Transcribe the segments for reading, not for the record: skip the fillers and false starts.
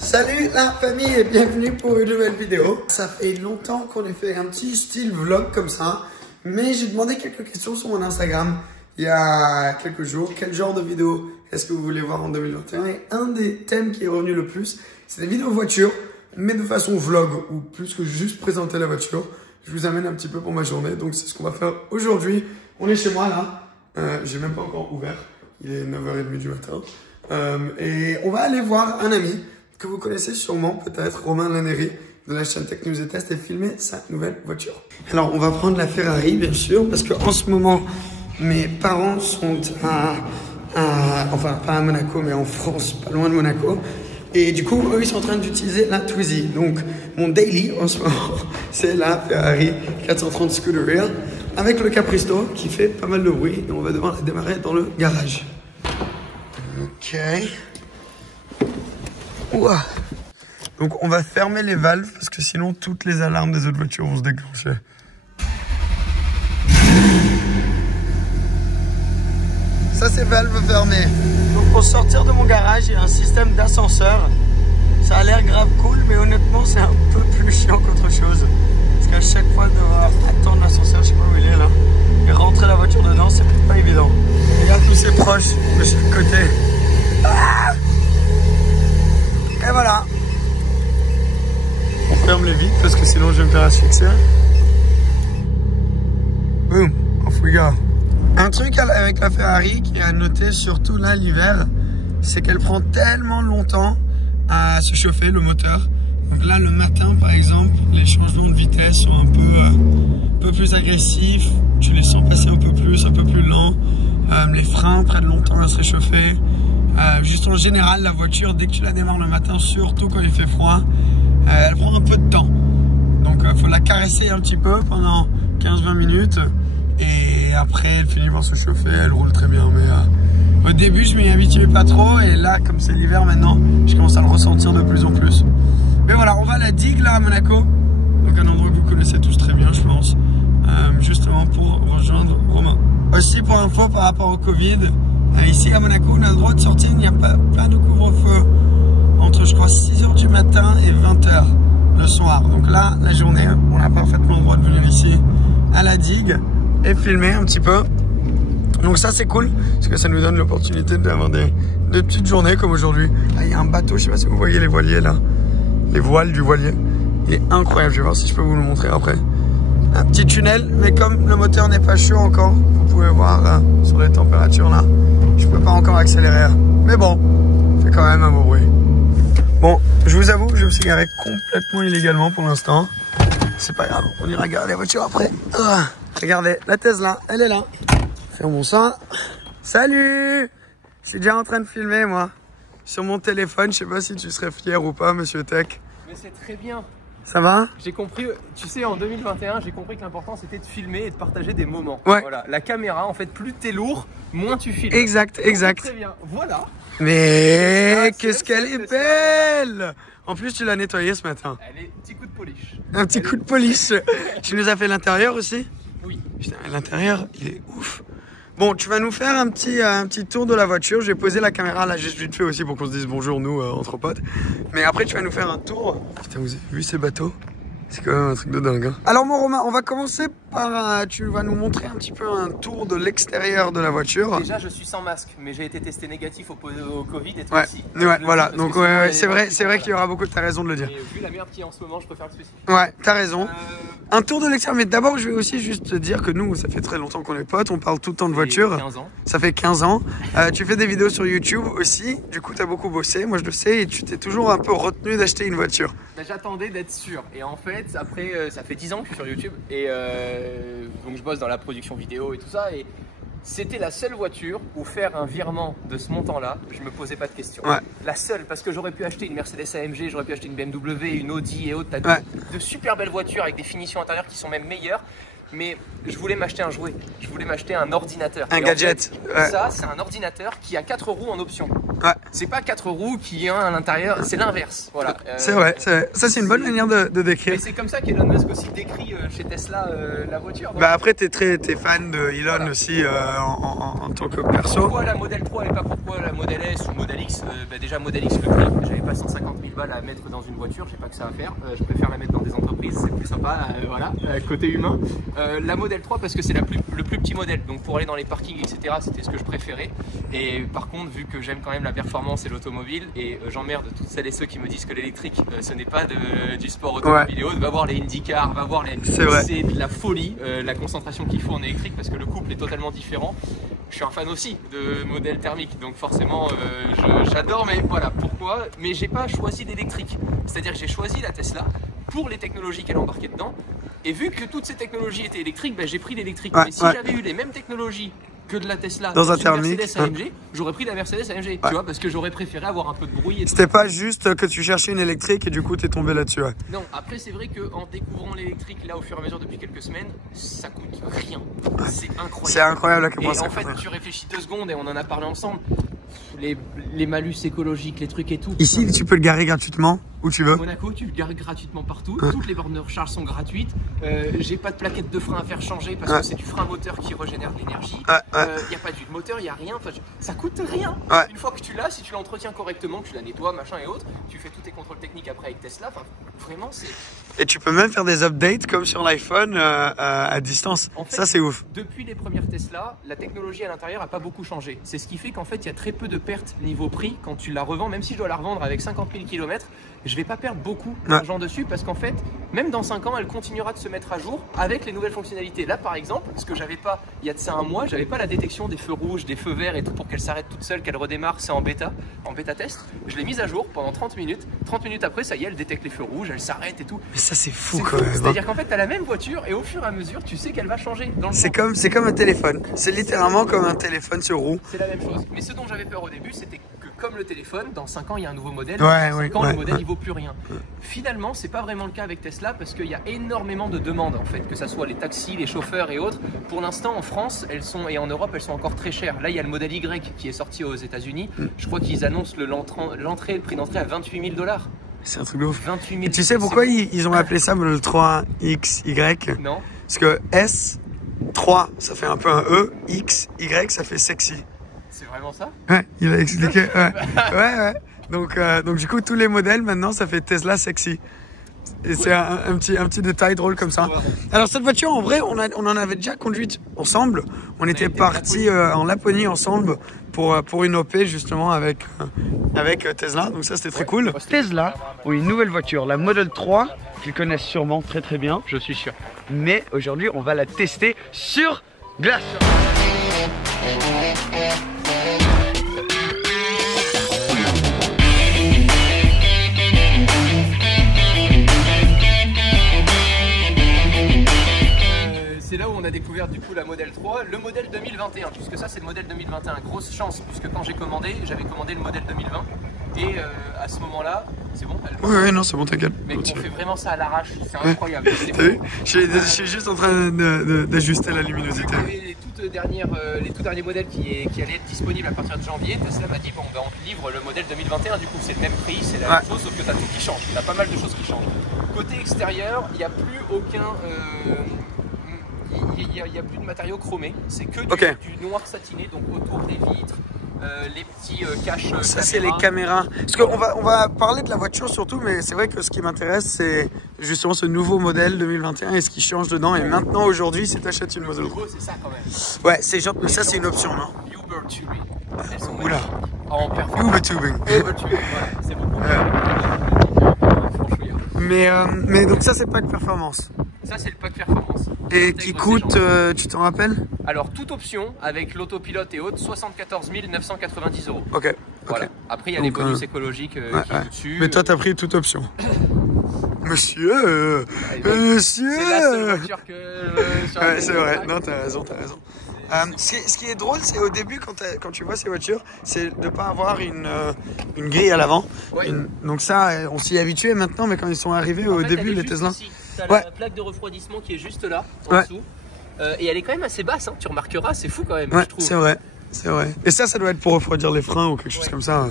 Salut la famille et bienvenue pour une nouvelle vidéo. Ça fait longtemps qu'on a fait un petit style vlog comme ça, mais j'ai demandé quelques questions sur mon Instagram il y a quelques jours. Quel genre de vidéo est-ce que vous voulez voir en 2021? Et un des thèmes qui est revenu le plus, c'est des vidéos voitures, mais de façon vlog ou plus que juste présenter la voiture. Je vous amène un petit peu pour ma journée, donc c'est ce qu'on va faire aujourd'hui. On est chez moi là, j'ai même pas encore ouvert, il est 9h30 du matin. Et on va aller voir un ami que vous connaissez sûrement peut-être, Romain Laneri de la chaîne Tech News et Test, et filmer sa nouvelle voiture. Alors on va prendre la Ferrari bien sûr, parce qu'en ce moment mes parents sont enfin pas à Monaco mais en France, pas loin de Monaco. Et du coup, eux, ils sont en train d'utiliser la Twizy. Donc, mon daily en ce moment, c'est la Ferrari 430 Scuderia avec le Capristo qui fait pas mal de bruit. Et on va devoir la démarrer dans le garage. Ok. Ouah. Donc, on va fermer les valves parce que sinon, toutes les alarmes des autres voitures vont se déclencher. Ça, c'est valve fermée. Donc pour sortir de mon garage, il y a un système d'ascenseur. Ça a l'air grave cool, mais honnêtement, c'est un peu plus chiant qu'autre chose. Parce qu'à chaque fois, devoir attendre l'ascenseur, je sais pas où il est là, et rentrer la voiture dedans, c'est pas évident. Regarde tous ces proches de chaque côté. Ah, et voilà. On ferme les vitres parce que sinon je vais me faire asphyxier. Boum, off we go. Un truc avec la Ferrari qui est à noter, surtout là l'hiver, c'est qu'elle prend tellement longtemps à se chauffer le moteur. Donc là le matin par exemple, les changements de vitesse sont un peu plus agressifs, tu les sens passer un peu plus lent. Les freins prennent longtemps à se réchauffer. Juste en général la voiture, dès que tu la démarres le matin, surtout quand il fait froid, elle prend un peu de temps. Donc faut la caresser un petit peu pendant 15-20 minutes. Et après, elle finit par se chauffer, elle roule très bien. Mais au début, je m'y habituais pas trop. Et là, comme c'est l'hiver maintenant, je commence à le ressentir de plus en plus. Mais voilà, on va à la digue là à Monaco. Donc un endroit que vous connaissez tous très bien, je pense. Justement pour rejoindre Romain. Aussi pour info par rapport au Covid, ici à Monaco, on a le droit de sortir. Il n'y a pas de couvre-feu entre, je crois, 6h du matin et 20h le soir. Donc là, la journée, on a parfaitement le droit de venir ici à la digue et filmer un petit peu. Donc ça c'est cool parce que ça nous donne l'opportunité d'avoir des petites journées comme aujourd'hui. Ah, il y a un bateau, je sais pas si vous voyez les voiliers là, les voiles du voilier. Il est incroyable, je vais voir si je peux vous le montrer après. Un petit tunnel, mais comme le moteur n'est pas chaud encore, vous pouvez voir sur les températures là, je peux pas encore accélérer. Mais bon, c'est quand même un beau bruit. Bon, je vous avoue que je me suis garé complètement illégalement pour l'instant. C'est pas grave, on ira regarder la voiture après. Regardez, la Tesla, elle est là. Fermons ça. Salut! Je suis déjà en train de filmer, moi. Sur mon téléphone, je sais pas si tu serais fier ou pas, monsieur Tech. Mais c'est très bien. Ça va? J'ai compris, tu sais, en 2021, j'ai compris que l'important c'était de filmer et de partager des moments. Ouais. Voilà, la caméra, en fait, plus t'es lourd, moins tu filmes. Exact, exact. Très bien, voilà. Mais qu'est-ce qu'elle est belle! En plus, tu l'as nettoyée ce matin. Elle est petit coup de polish. Un petit coup de polish. Tu nous as fait l'intérieur aussi? Oui. Putain, l'intérieur, il est ouf. Bon, tu vas nous faire un petit tour de la voiture. J'ai posé la caméra là juste vite fait aussi pour qu'on se dise bonjour nous entre potes. Mais après tu vas nous faire un tour. Putain, vous avez vu ces bateaux? C'est quand même un truc de dingue. Hein. Alors mon Romain, on va commencer par... tu vas nous montrer un petit peu un tour de l'extérieur de la voiture. Déjà, je suis sans masque, mais j'ai été testé négatif au Covid et tout aussi. Ouais, voilà. Donc ouais, c'est vrai qu'il y aura beaucoup de... T'as raison de le dire. Et vu la merde qui est en ce moment, je préfère le spécifier. Ouais, t'as raison. Un tour de l'extérieur. Mais d'abord, je vais aussi juste te dire que nous, ça fait très longtemps qu'on est potes. On parle tout le temps de voiture. 15 ans. Ça fait 15 ans. Tu fais des vidéos sur YouTube aussi. Du coup, t'as beaucoup bossé. Moi, je le sais. Et tu t'es toujours un peu retenu d'acheter une voiture. Bah, j'attendais d'être sûr. Et en fait, après, ça fait 10 ans que je suis sur YouTube. Et donc, je bosse dans la production vidéo et tout ça. Et c'était la seule voiture où faire un virement de ce montant-là, je me posais pas de questions. Ouais. La seule, parce que j'aurais pu acheter une Mercedes AMG, j'aurais pu acheter une BMW, une Audi et autres. T'as de super belles voitures avec des finitions intérieures qui sont même meilleures. Mais je voulais m'acheter un jouet, je voulais m'acheter un ordinateur. Un gadget. En fait, ça, c'est un ordinateur qui a 4 roues en option. Ouais. C'est pas 4 roues qui ont à l'intérieur, c'est l'inverse. Voilà. C'est vrai, ça c'est une bonne manière de décrire. Mais c'est comme ça qu'Elon Musk aussi décrit chez Tesla la voiture. Bah après t'es fan de Elon aussi en tant que perso. Pourquoi la Model 3 et pas pourquoi la Model S ou Model X? Déjà Model X le prix, j'avais pas 150 000 balles à mettre dans une voiture, j'ai pas que ça à faire. Je préfère la mettre dans des entreprises, c'est plus sympa, voilà, côté humain. La Model 3 parce que c'est le plus petit modèle, donc pour aller dans les parkings etc c'était ce que je préférais. Et par contre vu que j'aime quand même la performance et l'automobile, et j'emmerde toutes celles et ceux qui me disent que l'électrique ce n'est pas du sport automobile et autres, va voir les IndyCar, va voir les... C'est de la folie la concentration qu'il faut en électrique parce que le couple est totalement différent. Je suis un fan aussi de modèles thermiques, donc forcément j'adore, mais voilà pourquoi. Mais j'ai pas choisi l'électrique, c'est-à-dire que j'ai choisi la Tesla pour les technologies qu'elle embarquait dedans, et vu que toutes ces technologies étaient électriques, ben, j'ai pris l'électrique. Mais si j'avais eu les mêmes technologies que de la Tesla dans un thermique, Mercedes AMG, j'aurais pris la Mercedes AMG, tu vois, parce que j'aurais préféré avoir un peu de bruit. C'était pas juste que tu cherchais une électrique et du coup t'es tombé là-dessus. Non, après c'est vrai qu'en découvrant l'électrique là au fur et à mesure depuis quelques semaines, ça coûte rien. C'est incroyable. C'est incroyable à quel point ça coûte rien. En fait, tu réfléchis 2 secondes et on en a parlé ensemble. Les malus écologiques, les trucs et tout. Ici, tu peux le garer gratuitement où tu veux. À Monaco, tu le gares gratuitement partout. Toutes les bornes de recharge sont gratuites. J'ai pas de plaquette de frein à faire changer parce que c'est du frein moteur qui régénère de l'énergie. Il n'y a pas d'huile moteur, il n'y a rien. Enfin, ça coûte rien. Une fois que tu l'as, si tu l'entretiens correctement, que tu la nettoies, machin et autres, tu fais tous tes contrôles techniques après avec Tesla. Enfin, vraiment, c'est. Et tu peux même faire des updates comme sur l'iPhone à distance. En fait, ça, c'est ouf. Depuis les premières Tesla, la technologie à l'intérieur n'a pas beaucoup changé. C'est ce qui fait qu'en fait, il y a très peu de pertes niveau prix quand tu la revends. Même si je dois la revendre avec 50 000 km, je vais pas perdre beaucoup d'argent dessus parce qu'en fait, même dans 5 ans, elle continuera de se mettre à jour avec les nouvelles fonctionnalités. Là, par exemple, ce que j'avais pas il y a de ça un mois, j'avais pas la détection des feux rouges, des feux verts et tout pour qu'elle s'arrête toute seule, qu'elle redémarre. C'est en bêta test. Je l'ai mise à jour pendant 30 minutes. 30 minutes après, ça y est, elle détecte les feux rouges, elle s'arrête et tout. Mais ça, c'est fou quand même. C'est-à-dire qu'en fait, tu as la même voiture et au fur et à mesure, tu sais qu'elle va changer. C'est comme un téléphone. C'est littéralement comme un téléphone sur roue. C'est la même chose. Mais ce dont j'avais peur au début, c'était que comme le téléphone, dans 5 ans, il y a un nouveau modèle. Dans 5 ans, le modèle, il vaut plus rien. Finalement, c'est pas vraiment le cas avec Tesla parce qu'il y a énormément de demandes en fait, que ce soit les taxis, les chauffeurs et autres. Pour l'instant, en France, et en Europe, elles sont encore très chères. Là, il y a le modèle Y qui est sorti aux États-Unis. Je crois qu'ils annoncent le prix d'entrée à 28 000 $. C'est un truc de ouf. 28 000. Et tu sais pourquoi ils ont appelé ça le 3XY? Non. Parce que S3, ça fait un peu un E, X, Y, ça fait sexy. C'est vraiment ça? Ouais, il a expliqué. Ouais. Donc du coup, tous les modèles maintenant, ça fait Tesla sexy. Et c'est un petit détail drôle comme ça. Alors cette voiture, en vrai, on en avait déjà conduite ensemble. On était partis en Laponie ensemble pour une OP justement avec Tesla. Donc ça, c'était très cool. Tesla ont une nouvelle voiture, la Model 3, qu'ils connaissent sûrement très très bien. Je suis sûr. Mais aujourd'hui, on va la tester sur glace. C'est là où on a découvert du coup la Model 3, le modèle 2021, puisque ça c'est le modèle 2021, grosse chance, puisque quand j'avais commandé le modèle 2020, et à ce moment-là, c'est bon? Oui, non, c'est bon, t'inquiète. Mais on fait vraiment ça à l'arrache, c'est incroyable. T'as vu? Je suis juste en train d'ajuster la luminosité. Les tout derniers modèles qui allaient être disponibles à partir de janvier, Tesla m'a dit bon ben on te livre le modèle 2021, du coup c'est le même prix, c'est la même chose, sauf que t'as tout qui change, t'as pas mal de choses qui changent. Côté extérieur, il n'y a plus aucun... Il n'y a plus de matériaux chromés, c'est que du noir satiné, donc autour des vitres, les petits caches. Ça c'est les caméras. Parce qu'on va parler de la voiture surtout, mais c'est vrai que ce qui m'intéresse c'est justement ce nouveau modèle 2021 et ce qui change dedans. Et maintenant aujourd'hui, si tu achètes une Model 3. C'est ça quand même. Ouais, c'est genre, mais ça c'est une option, non? Uber Tubing. Elles sont Oula. En performance. Uber Tubing. Uber Tubing, voilà, c'est beaucoup. Mais donc ça c'est pack performance. Ça c'est le pack performance. Et qui coûte, tu t'en rappelles? Alors toute option avec l'autopilote et autres, 74 990 €. Ok. Voilà. Après il y a les bonus écologiques qui sont dessus. Mais toi t'as pris toute option. Monsieur, monsieur. C'est la seule voiture que. Ouais, c'est vrai. Non, t'as raison. Ce qui est drôle, c'est au début, quand tu vois ces voitures, c'est de ne pas avoir une grille à l'avant. Ouais. Donc ça, on s'y est habitué maintenant, mais quand ils sont arrivés au début, les Tesla. Tu as la plaque de refroidissement qui est juste là, en dessous. Et elle est quand même assez basse, hein. Tu remarqueras, c'est fou quand même, je trouve. C'est vrai. C'est vrai. Et ça doit être pour refroidir les freins ou quelque chose comme ça.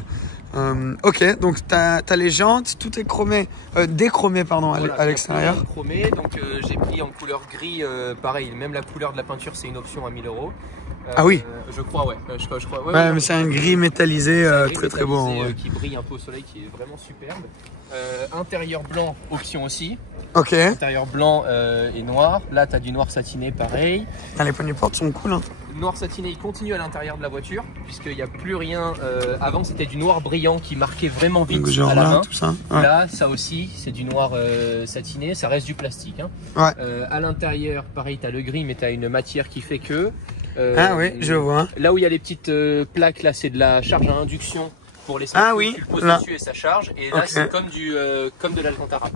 Ok, donc t'as les jantes, tout est chromé, déchromé pardon, Voilà, à l'extérieur. Chromé, donc j'ai pris en couleur gris, pareil, même la couleur de la peinture c'est une option à 1000 €. Ah oui. Je crois, ouais. Je crois, Ouais, mais c'est un gris métallisé, très beau. Ouais. Qui brille un peu au soleil, qui est vraiment superbe. Intérieur blanc, option aussi. Ok. Intérieur blanc et noir. Là, tu as du noir satiné, pareil. Ah, les poignées portes sont cool. Hein. Noir satiné, il continue à l'intérieur de la voiture, puisqu'il n'y a plus rien. Avant, c'était du noir brillant qui marquait vraiment vite donc, genre à la là, main. tout ça. Ouais. Là, ça aussi, c'est du noir satiné. Ça reste du plastique. Hein. Ouais. À l'intérieur, pareil, tu as le gris, mais tu as une matière qui fait que. Ah oui, je vois. Là où il y a les petites plaques, là, c'est de la charge à induction. Pour les ah oui, tu le poses là. dessus et ça charge. Et là, Okay. c'est comme de l'Alcantara.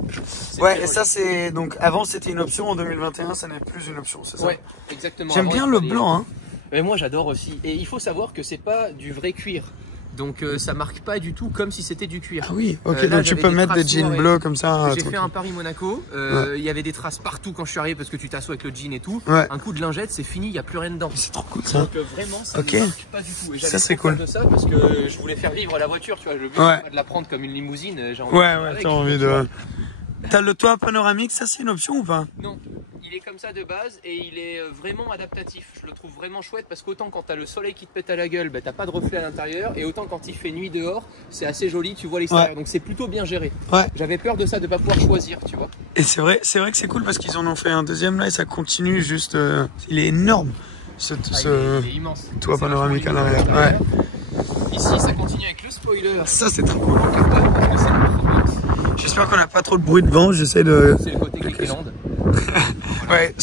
Ouais, et ça c'est donc avant c'était une option, en 2021 ça n'est plus une option, c'est ça? Ouais, exactement. J'aime bien le blanc, hein. Mais moi j'adore aussi. Et il faut savoir que c'est pas du vrai cuir. Donc ça marque pas du tout comme si c'était du cuir. Ah oui, ok, là, donc tu peux mettre des jeans bleus comme ça. J'ai fait un Paris-Monaco, il y avait des traces partout quand je suis arrivé parce que tu t'assois avec le jean et tout. Ouais. Un coup de lingette, c'est fini, il n'y a plus rien dedans. C'est trop cool ça. Donc vraiment, ça ne marque pas du tout. Et ça c'est cool. De ça parce que je voulais faire vivre la voiture, tu vois. Le but c'est pas de la prendre comme une limousine. Ouais, t'as envie de. T'as le toit panoramique, ça c'est une option ou pas? Non. Il est comme ça de base et il est vraiment adaptatif. Je le trouve vraiment chouette parce qu'autant quand t'as le soleil qui te pète à la gueule, bah, t'as pas de reflet à l'intérieur et autant quand il fait nuit dehors, c'est assez joli, tu vois l'extérieur. Ouais. Donc c'est plutôt bien géré. Ouais. J'avais peur de ça, de pas pouvoir choisir, tu vois. Et c'est vrai que c'est cool parce qu'ils en ont fait un deuxième là et ça continue juste. Il est énorme ce il est immense. Toit panoramique à l'arrière. Ouais. Ici, ça continue avec le spoiler. Ça c'est trop cool. J'espère qu'on n'a pas trop de bruit de vent. J'essaie de. C'est le côté Cliqueland. Ouais,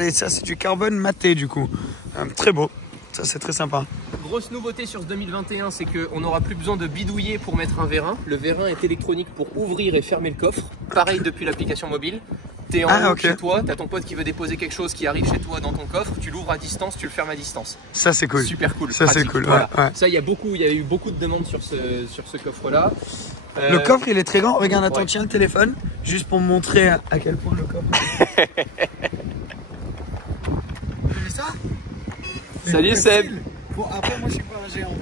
et ça c'est du carbone maté du coup. Très beau, ça c'est très sympa. Grosse nouveauté sur ce 2021, c'est qu'on n'aura plus besoin de bidouiller pour mettre un vérin. Le vérin est électronique pour ouvrir et fermer le coffre. Pareil depuis l'application mobile. T'es en haut chez toi, t'as ton pote qui veut déposer quelque chose qui arrive chez toi dans ton coffre, tu l'ouvres à distance, tu le fermes à distance. Ça c'est cool. Super cool. Ça c'est cool. Voilà. Ouais. Ça il y a eu beaucoup de demandes sur ce coffre-là. Le coffre il est très grand. Regarde, attends, tiens le téléphone, juste pour me montrer à quel point le coffre. Ça salut Seb. Bon après moi je suis pas un géant.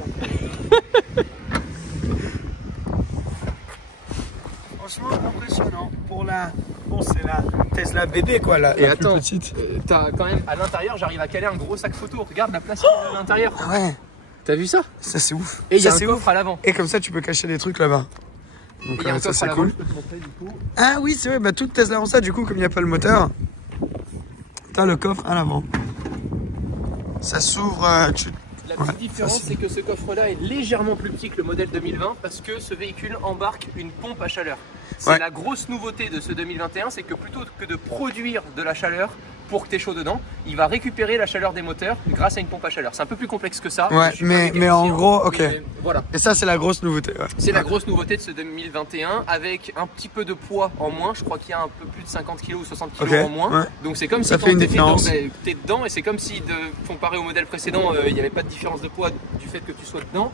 Franchement impressionnant pour la. Bon c'est la Tesla bébé quoi la attends, plus petite. T'as quand même à l'intérieur j'arrive à caler un gros sac photo. Regarde la place à l'intérieur. Ah ouais. T'as vu ça? Ça c'est ouf. Et il y a un coffre à l'avant. Et comme ça tu peux cacher des trucs là-bas. Donc ça c'est cool. Je peux te montrer, du coup. Ah oui c'est vrai, bah toute Tesla en ça du coup comme il n'y a pas le moteur. T'as le coffre à l'avant. Ça s'ouvre. La petite différence, c'est que ce coffre-là est légèrement plus petit que le modèle 2020 parce que ce véhicule embarque une pompe à chaleur. C'est la grosse nouveauté de ce 2021, c'est que plutôt que de produire de la chaleur pour que tu es chaud dedans, il va récupérer la chaleur des moteurs grâce à une pompe à chaleur. C'est un peu plus complexe que ça. Ouais, mais en gros, ok. Voilà. Et ça, c'est la grosse nouveauté. Ouais. C'est la grosse nouveauté de ce 2021 avec un petit peu de poids en moins. Je crois qu'il y a un peu plus de 50 kg ou 60 kg en moins. Ouais. Donc c'est comme si quand tu es dedans et c'est comme si, comparé au modèle précédent, il n'y avait pas de différence de poids du fait que tu sois dedans.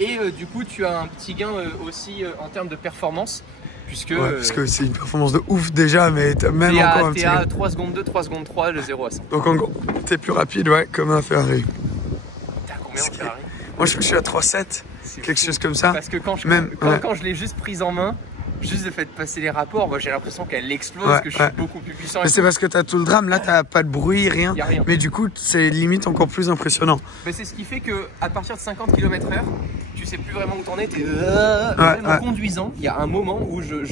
Et du coup, tu as un petit gain aussi en termes de performance. Parce que c'est une performance de ouf déjà, mais t'as même encore un petit... T'es à 3 secondes 2, 3 secondes 3, le 0 à 100. Donc en gros, t'es plus rapide, ouais, comme un Ferrari. T'as combien en Ferrari? Moi je suis à 3,7, quelque chose comme ça. Parce que quand je l'ai juste prise en main, juste le fait de passer les rapports, moi j'ai l'impression qu'elle explose, que je suis beaucoup plus puissant. Mais c'est parce que t'as tout le drame, là t'as pas de bruit, rien. Mais du coup, c'est limite encore plus impressionnant. Mais c'est ce qui fait que à partir de 50 km/h, tu sais plus vraiment où t'en es, même en conduisant, il y a un moment où je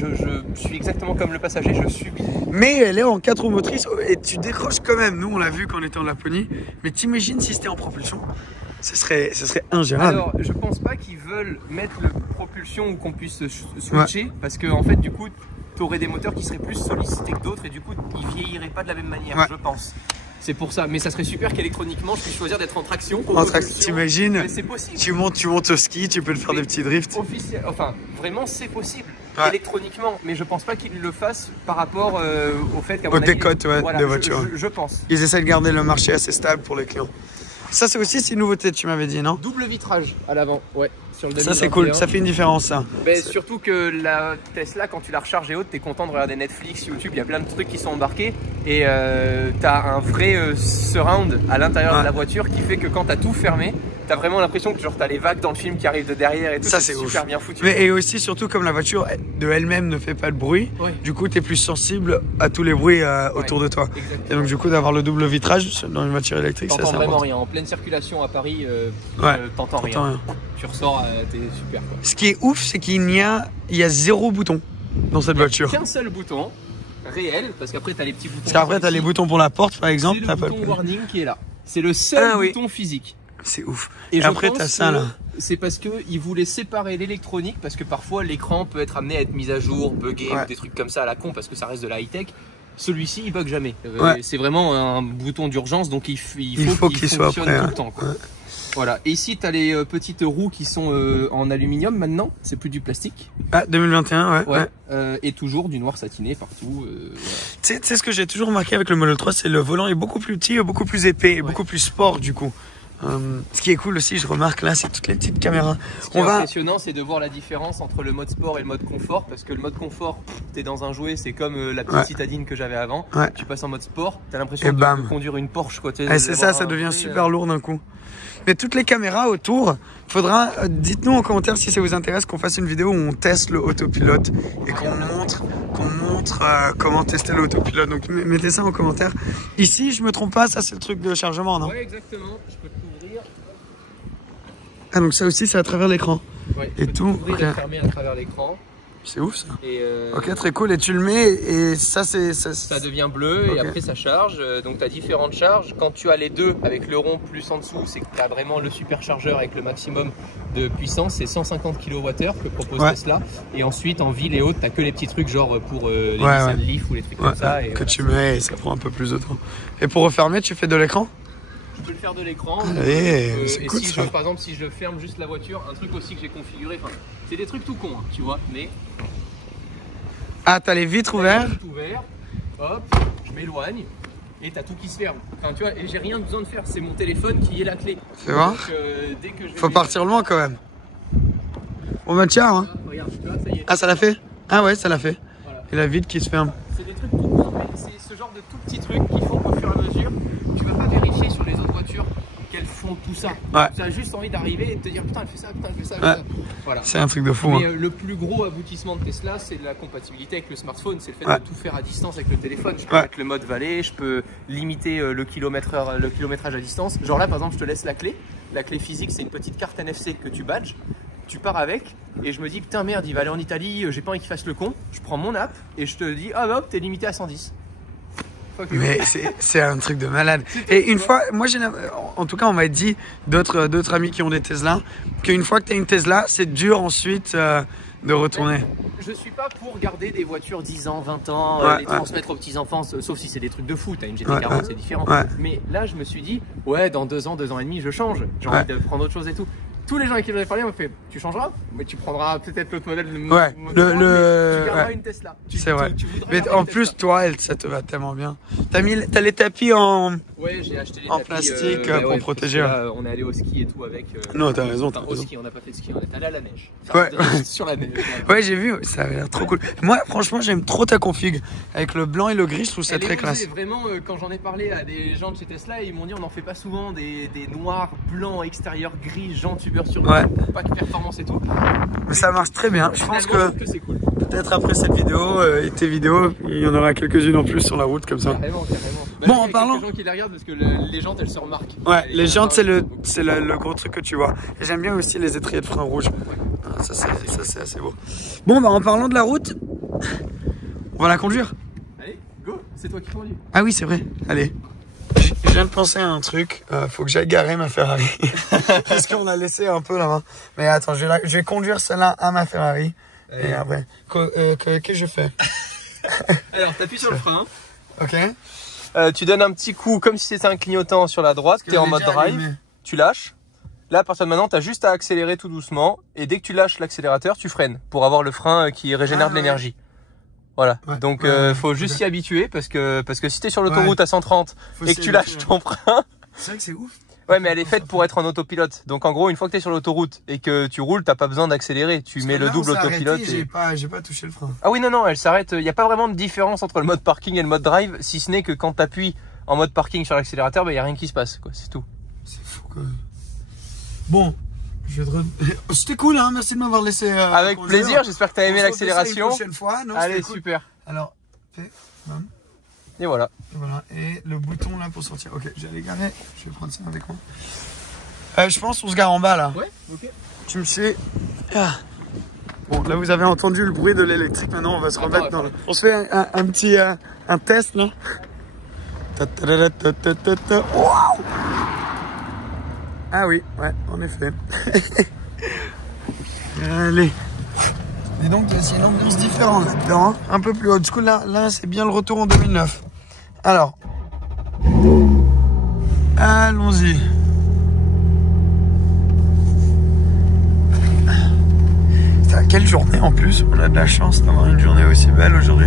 suis exactement comme le passager, je subis. Mais elle est en 4 roues motrices et tu décroches quand même. Nous on l'a vu quand on était en Laponie, mais t'imagines si c'était en propulsion? Ce serait ingérable. Alors, je pense pas qu'ils veulent mettre le propulsion ou qu'on puisse switcher parce que en fait, du coup, tu aurais des moteurs qui seraient plus sollicités que d'autres et du coup, ils vieilliraient pas de la même manière, je pense. C'est pour ça, mais ça serait super qu'électroniquement, je puisse choisir d'être en traction. En traction, t'imagines? C'est possible. Tu montes au ski, tu peux te faire des petits drifts. Enfin, vraiment, c'est possible électroniquement, mais je pense pas qu'ils le fassent par rapport au fait qu'à mon avis, décote des voitures. Je pense. Ils essaient de garder le marché assez stable pour les clients. Ça c'est aussi une nouveauté, tu m'avais dit, non? Double vitrage à l'avant, ouais. Sur le 2021. Ça c'est cool, ça fait une différence ça. Mais surtout que la Tesla, quand tu la recharges et autres, t'es content de regarder Netflix, YouTube, il y a plein de trucs qui sont embarqués et t'as un vrai surround à l'intérieur de la voiture qui fait que quand t'as tout fermé, t'as vraiment l'impression que genre t'as les vagues dans le film qui arrivent de derrière et tout. Ça, c'est super ouf. bien foutu. Mais, et aussi, surtout, comme la voiture de elle-même ne fait pas de bruit, du coup, t'es plus sensible à tous les bruits autour de toi. Exactement. Et donc, du coup, d'avoir le double vitrage dans une voiture électrique, c'est T'entends assez vraiment important. rien. En pleine circulation à Paris, t'entends T'entends rien. rien. Tu ressors, t'es super quoi. Ce qui est ouf, c'est qu'il y a 0 bouton dans cette voiture. Qu'un seul bouton réel, parce qu'après t'as les petits boutons. Parce qu'après, t'as les boutons pour la porte, par exemple. C'est T'as le pas bouton le... warning qui est là. C'est le seul bouton physique. C'est ouf. Et je après, pense t'as ça que là. C'est parce qu'ils voulaient séparer l'électronique, parce que parfois l'écran peut être amené à être mis à jour, buggé ou des trucs comme ça à la con, parce que ça reste de la high-tech. Celui-ci, il bug jamais. C'est vraiment un bouton d'urgence, donc il faut qu'il soit prêt tout le temps. Quoi. Voilà. Et ici, tu as les petites roues qui sont en aluminium maintenant, c'est plus du plastique. Ah, 2021, ouais. Et toujours du noir satiné partout. Tu sais ce que j'ai toujours remarqué avec le Model 3, c'est le volant est beaucoup plus petit, beaucoup plus épais, et beaucoup plus sport du coup. Ce qui est cool aussi, je remarque là, c'est toutes les petites caméras. Ce qui est impressionnant, c'est de voir la différence entre le mode sport et le mode confort, parce que le mode confort, t'es dans un jouet, c'est comme la petite citadine que j'avais avant. Tu passes en mode sport, t'as l'impression de conduire une Porsche quoi. C'est ça devient super lourd d'un coup. Mais toutes les caméras autour, faudra, dites-nous en commentaire si ça vous intéresse qu'on fasse une vidéo où on teste le autopilote et qu'on montre comment tester l'autopilote. Donc mettez ça en commentaire. Ici, je me trompe pas, ça c'est le truc de chargement, non? Ouais, exactement. Je peux t'ouvrir. Ah donc ça aussi c'est à travers l'écran. Ouais, et tout. Et fermer à travers l'écran. C'est ouf ça. Et ok, très cool. Et tu le mets et ça c'est... Ça devient bleu et après ça charge. Donc tu as différentes charges. Quand tu as les deux avec le rond plus en dessous, c'est que tu as vraiment le superchargeur avec le maximum de puissance. C'est 150 kWh que propose Tesla. Et ensuite en ville et haute, tu as que les petits trucs genre pour les Nissan Leaf ou les trucs comme ça. Et que tu mets et ça prend un peu plus de temps. Et pour refermer, tu fais de l'écran? Je peux le faire de l'écran. C'est cool, si ça. par exemple, si je ferme juste la voiture, un truc aussi que j'ai configuré, c'est des trucs tout cons, hein, tu vois, mais... Ah, t'as les vitres ouvertes. Hop, je m'éloigne et t'as tout qui se ferme. Enfin, tu vois, et j'ai rien besoin de faire, c'est mon téléphone qui est la clé. C'est vrai. Dès que je faut partir loin quand même. Bon bah tiens, hein. Regarde, tu vois, ça y est. Ah, ça l'a fait? Ah ouais, ça l'a fait. Voilà. Et la vitre qui se ferme. C'est des trucs tout cons, mais c'est ce genre de tout petits trucs qui font qu'au fur et à mesure, tu vas pas vérifier sur les autres voitures qu'elles font tout ça. Tu as juste envie d'arriver et de te dire putain elle fait ça, putain elle fait ça. Ça. Voilà. C'est un truc de fou. Mais le plus gros aboutissement de Tesla, c'est la compatibilité avec le smartphone. C'est le fait de tout faire à distance avec le téléphone. Je peux mettre le mode valet, je peux limiter le kilométrage à distance. Genre là par exemple je te laisse la clé. La clé physique c'est une petite carte NFC que tu badges. Tu pars avec et je me dis putain merde il va aller en Italie, j'ai pas envie qu'il fasse le con. Je prends mon app et je te dis ah hop t'es limité à 110. Mais c'est un truc de malade. Et une fois, moi en tout cas on m'a dit d'autres amis qui ont des Tesla qu'une fois que tu as une Tesla c'est dur ensuite de retourner. Je suis pas pour garder des voitures 10 ans, 20 ans, les transmettre aux petits-enfants, sauf si c'est des trucs de fou, t'as une GT40 c'est différent. Mais là je me suis dit ouais dans 2 ans, 2 ans et demi je change, j'ai envie de prendre autre chose et tout. Tous les gens avec qui j'en ai parlé m'ont fait tu changeras, mais tu prendras peut-être l'autre modèle. Tu garderas une Tesla. C'est vrai. Mais en plus toi ça te va tellement bien. T'as les tapis en j'ai acheté les en tapis, plastique pour protéger. Là, on est allé au ski et tout avec. Non t'as raison. Au ski on n'a pas fait de ski, on est allé à la neige. Sur la neige. Ouais j'ai vu, ça avait l'air trop cool. Moi franchement j'aime trop ta config avec le blanc et le gris, je trouve ça très classe. Vraiment quand j'en ai parlé à des gens de chez Tesla ils m'ont dit on n'en fait pas souvent des noirs, blancs, extérieurs gris, gens tubeurs sur le pack performance et tout. Mais ça marche très bien. Je pense que c'est cool. Peut-être après cette vidéo et tes vidéos, il y en aura quelques-unes en plus sur la route comme ça. Carrément. Bon, en parlant. Il y a quelques gens qui les regardent parce que les jantes elles se remarquent. Ouais, les jantes c'est le gros truc que tu vois. Et j'aime bien aussi les étriers de frein rouges. Ça c'est assez beau. Bon bah en parlant de la route, on va la conduire. Allez, go, c'est toi qui conduis. Ah oui c'est vrai, allez. Je viens de penser à un truc, faut que j'aille garer ma Ferrari. Parce qu'on a laissé un peu la main. Mais attends, je vais conduire celle-là à ma Ferrari. Allez. Et après, qu'est-ce que je fais? Alors, t'appuies sur le frein. Ok. Tu donnes un petit coup comme si c'était un clignotant sur la droite, t'es en mode drive, tu lâches. Là, à partir de maintenant, t'as juste à accélérer tout doucement. Et dès que tu lâches l'accélérateur, tu freines pour avoir le frein qui régénère de l'énergie. Voilà, donc faut juste s'y habituer parce que si t'es sur l'autoroute à 130 et que tu lâches ton frein, c'est vrai que c'est ouf. Ouais, mais elle est faite pour être en autopilote. Donc en gros, une fois que t'es sur l'autoroute et que tu roules, t'as pas besoin d'accélérer. Tu mets le double autopilote. J'ai pas touché le frein. Ah oui, non, elle s'arrête. Il y a pas vraiment de différence entre le mode parking et le mode drive, si ce n'est que quand t'appuies en mode parking sur l'accélérateur, il y a rien qui se passe, quoi. C'est tout. C'est fou quoi. Bon, je vais te... C'était cool, hein, merci de m'avoir laissé Avec conduire. plaisir, j'espère que tu as aimé On se refait ça l'accélération. une prochaine fois. Non, Allez, c'était cool. super. Alors, fais, bam. Et voilà. Et voilà, et le bouton là pour sortir. Ok, j'allais garer, je vais prendre ça avec moi. Je pense qu'on se gare en bas là. Ouais, ok. Tu me suis. Ah. Bon, là vous avez entendu le bruit de l'électrique, maintenant on va se remettre dans le... On se fait un petit un test là. Wow. Ah oui, ouais, en effet. Allez. Et donc, c'est une ambiance différente là-dedans, hein. Un peu plus haut. Du coup, là c'est bien le retour en 2009. Alors, allons-y. Quelle journée en plus. On a de la chance d'avoir une journée aussi belle aujourd'hui.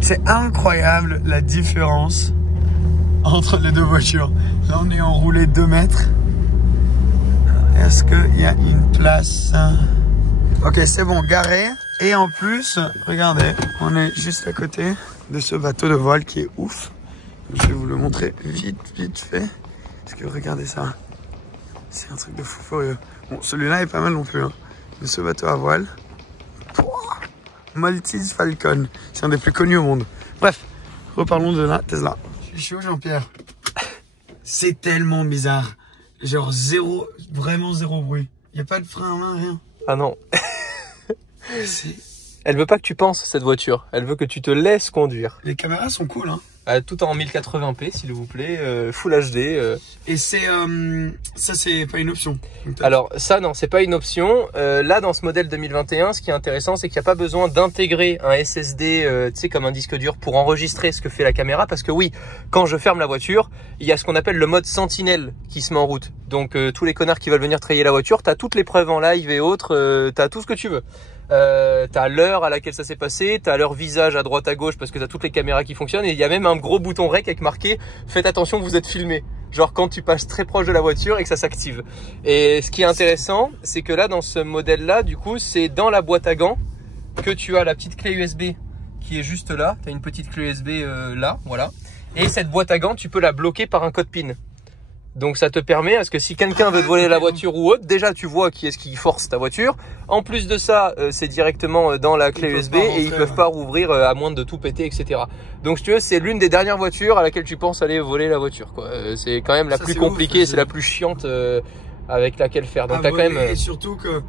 C'est incroyable la différence entre les deux voitures. Là, on est enroulé 2 mètres. Est-ce qu'il y a une place? Ok, c'est bon, garé. Et en plus, regardez, on est juste à côté de ce bateau de voile qui est ouf. Je vais vous le montrer vite fait. Parce que regardez ça. C'est un truc de fou furieux. Bon, celui-là est pas mal non plus, hein. Mais ce bateau à voile. Pouah, Maltese Falcon. C'est un des plus connus au monde. Bref, reparlons de la Tesla. Je suis chaud, Jean-Pierre. C'est tellement bizarre. Genre vraiment zéro bruit. Il n'y a pas de frein à main, rien. Ah non. Elle veut pas que tu penses, cette voiture. Elle veut que tu te laisses conduire. Les caméras sont cool, hein. Tout en 1080p, s'il vous plaît, Full HD. Et c'est ça, c'est pas une option. Alors ça, non, c'est pas une option. Là, dans ce modèle 2021, ce qui est intéressant, c'est qu'il n'y a pas besoin d'intégrer un SSD, tu sais, comme un disque dur pour enregistrer ce que fait la caméra. Parce que oui, quand je ferme la voiture, il y a ce qu'on appelle le mode sentinelle qui se met en route. Donc tous les connards qui veulent venir trayer la voiture, t'as toutes les preuves en live et autres, t'as tout ce que tu veux. T'as l'heure à laquelle ça s'est passé, t'as leur visage à droite à gauche parce que t'as toutes les caméras qui fonctionnent, et il y a même un gros bouton rec avec marqué faites attention, vous êtes filmé, genre quand tu passes très proche de la voiture et que ça s'active. Et ce qui est intéressant, c'est que là, dans ce modèle là, du coup, c'est dans la boîte à gants que tu as la petite clé USB qui est juste là. T'as une petite clé USB là, voilà, et cette boîte à gants, tu peux la bloquer par un code PIN. Donc ça te permet à ce que si quelqu'un veut te voler la voiture ou autre, déjà tu vois qui est-ce qui force ta voiture. En plus de ça, c'est directement dans la clé USB et ils peuvent pas rouvrir à moins de tout péter, etc. Donc si tu veux, c'est l'une des dernières voitures à laquelle tu penses aller voler la voiture, quoi. C'est quand même la plus compliquée, c'est la plus chiante avec laquelle faire. Donc t'as quand même. Et surtout que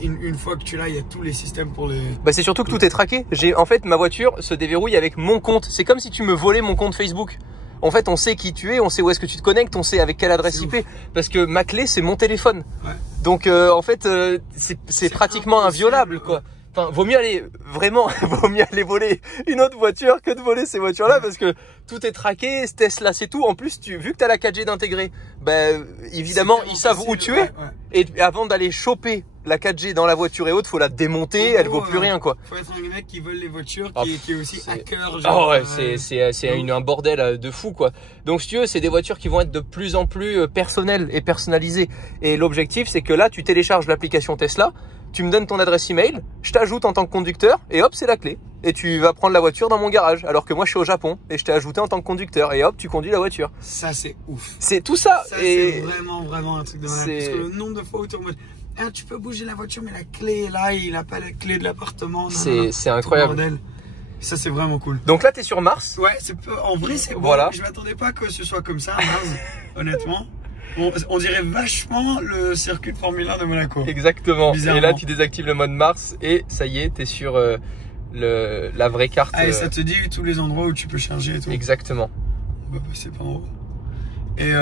une fois que tu l'as, il y a tous les systèmes pour les. Bah c'est surtout que tout est traqué. En fait, ma voiture se déverrouille avec mon compte. C'est comme si tu me volais mon compte Facebook. En fait, on sait qui tu es, on sait où est-ce que tu te connectes, on sait avec quelle adresse IP. Parce que ma clé, c'est mon téléphone. Ouais. Donc, en fait, c'est pratiquement inviolable, quoi. Enfin, vaut mieux aller, vraiment, vaut mieux aller voler une autre voiture que de voler ces voitures-là, parce que tout est traqué, Tesla, c'est tout. En plus, vu que tu as la 4G d'intégrer, ben, évidemment, ils savent où tu es. Ouais. Et avant d'aller choper la 4G dans la voiture et autres, faut la démonter, elle vaut plus rien, quoi. Faut être un mec qui vole les voitures, qui est aussi hacker. Oh ouais, c'est un bordel de fou, quoi. Donc si tu veux, c'est des voitures qui vont être de plus en plus personnelles et personnalisées. Et l'objectif, c'est que là, tu télécharges l'application Tesla, tu me donnes ton adresse email, je t'ajoute en tant que conducteur et hop, c'est la clé. Et tu vas prendre la voiture dans mon garage, alors que moi je suis au Japon et je t'ai ajouté en tant que conducteur et hop, tu conduis la voiture. Ça, c'est ouf. C'est tout ça. C'est vraiment un truc de malade. Parce que le nombre de fois où tu peux bouger la voiture, mais la clé est là, il n'a pas la clé de l'appartement. C'est incroyable. Ça, c'est vraiment cool. Donc là, tu es sur Mars. Ouais, en vrai, c'est bon. Voilà. Je m'attendais pas que ce soit comme ça, Mars, honnêtement. On dirait vachement le circuit de Formule 1 de Monaco. Exactement. Et là, tu désactives le mode Mars et ça y est, tu es sur la vraie carte. Ah, et ça te dit tous les endroits où tu peux charger et tout. Exactement. On va passer par en haut. Et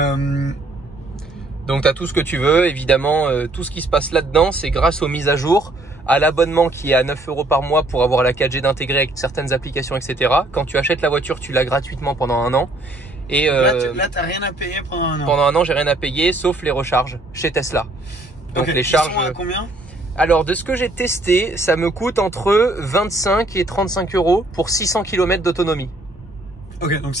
donc, tu as tout ce que tu veux. Évidemment, tout ce qui se passe là-dedans, c'est grâce aux mises à jour, à l'abonnement qui est à 9 € par mois pour avoir la 4G d'intégrer avec certaines applications, etc. Quand tu achètes la voiture, tu l'as gratuitement pendant 1 an. Et là, t'as rien à payer pendant 1 an. Pendant 1 an, j'ai rien à payer, sauf les recharges chez Tesla. Donc les charges. Ils sont à combien? Alors, de ce que j'ai testé, ça me coûte entre 25 et 35 € pour 600 km d'autonomie. Ok, donc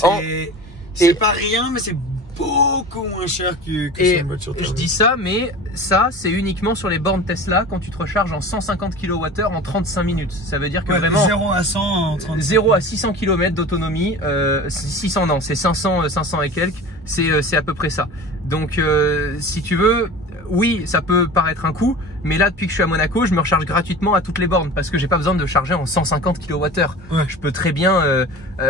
c'est pas rien, mais c'est beaucoup moins cher que sur Et une voiture je thermique. dis ça, mais ça, c'est uniquement sur les bornes Tesla quand tu te recharges en 150 kWh en 35 minutes. Ça veut dire que vraiment 0 à 100 en 30 0 à 600 km d'autonomie, 600 non, c'est 500 et quelques, c'est à peu près ça. Donc si tu veux, oui, ça peut paraître un coût, mais là depuis que je suis à Monaco, je me recharge gratuitement à toutes les bornes parce que j'ai pas besoin de charger en 150 kWh. Ouais. Je peux très bien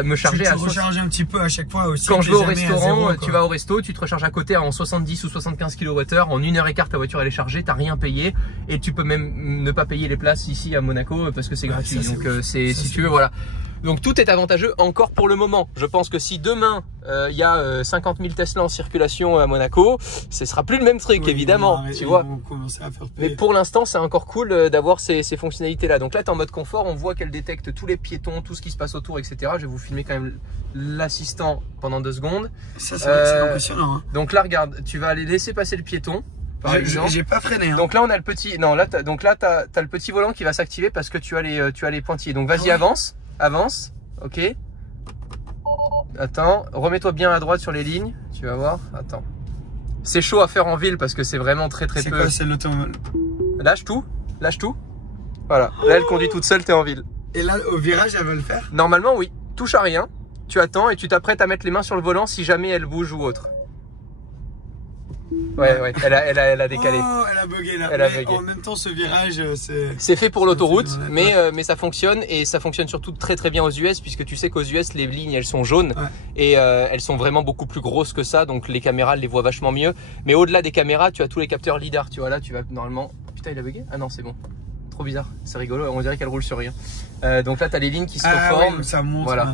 me charger tu à recharges un petit peu à chaque fois aussi. quand je vais au t'es jamais à restaurant, zéro, tu quoi. vas au resto, tu te recharges à côté en 70 ou 75 kWh, en 1h15 ta voiture elle est chargée, t'as rien payé et tu peux même ne pas payer les places ici à Monaco parce que c'est gratuit. ça, Donc ouf. c'est Ça, si c'est tu veux ouf. voilà. Donc tout est avantageux encore pour le moment. Je pense que si demain il y a 50 000 Tesla en circulation à Monaco, ce sera plus le même truc Oui, évidemment, ils tu vont vois. commencer à faire Mais payer. pour l'instant, c'est encore cool d'avoir ces fonctionnalités là. Donc là, tu es en mode confort, on voit qu'elle détecte tous les piétons, tout ce qui se passe autour, etc. Je vais vous filmer quand même l'assistant pendant 2 secondes. Ça, c'est vrai que c'est impressionnant. Hein. Donc là, regarde, tu vas aller laisser passer le piéton. Par exemple. J'ai pas freiné. Hein. Donc là, on a le petit. Non, là, donc là, t'as le petit volant qui va s'activer parce que tu as les pointillés. Donc vas-y, Ah ouais. avance. Ok. Attends, remets-toi bien à droite sur les lignes. Tu vas voir. Attends. C'est chaud à faire en ville parce que c'est vraiment très c'est peu. quoi, c'est l'automobile. Lâche tout. Voilà. Là, elle conduit toute seule. T'es en ville. Et là, au virage, elle va le faire. Normalement, oui. Touche à rien. Tu attends et tu t'apprêtes à mettre les mains sur le volant si jamais elle bouge ou autre. Ouais, elle a décalé. Oh, elle a bugué là. Elle a Mais bugué. en même temps, ce virage, c'est. C'est fait pour l'autoroute, c'est- mais ça fonctionne et ça fonctionne surtout très bien aux US puisque tu sais qu'aux US les lignes elles sont jaunes Ouais. et elles sont vraiment beaucoup plus grosses que ça, donc les caméras les voient vachement mieux. Mais au-delà des caméras, tu as tous les capteurs lidar. Tu vois là, tu vas normalement. Putain, il a bugué? Ah non, c'est bon. Trop bizarre, c'est rigolo. On dirait qu'elle roule sur rien. Donc là, tu as les lignes qui se reforment. Oui, ça montre. Voilà. Ouais.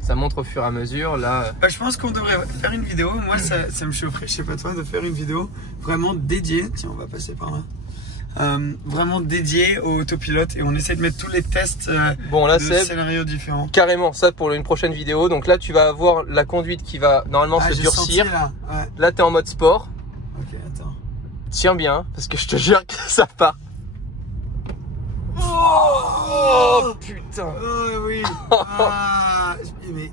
Ça montre au fur et à mesure. Là, Bah, je pense qu'on devrait faire une vidéo. Moi, ça me chaufferait, je sais pas toi, de faire une vidéo vraiment dédiée. Tiens, on va passer par là. Vraiment dédiée au autopilote et on essaie de mettre tous les tests bon là, de c'est scénarios différents. carrément ça pour une prochaine vidéo. Donc là, tu vas avoir la conduite qui va normalement se j'ai durcir. senti, là. Ouais. Là, tu es en mode sport. Ok, attends. Tiens bien, parce que je te jure que ça part. Oh putain. Oh oui. Ah, mais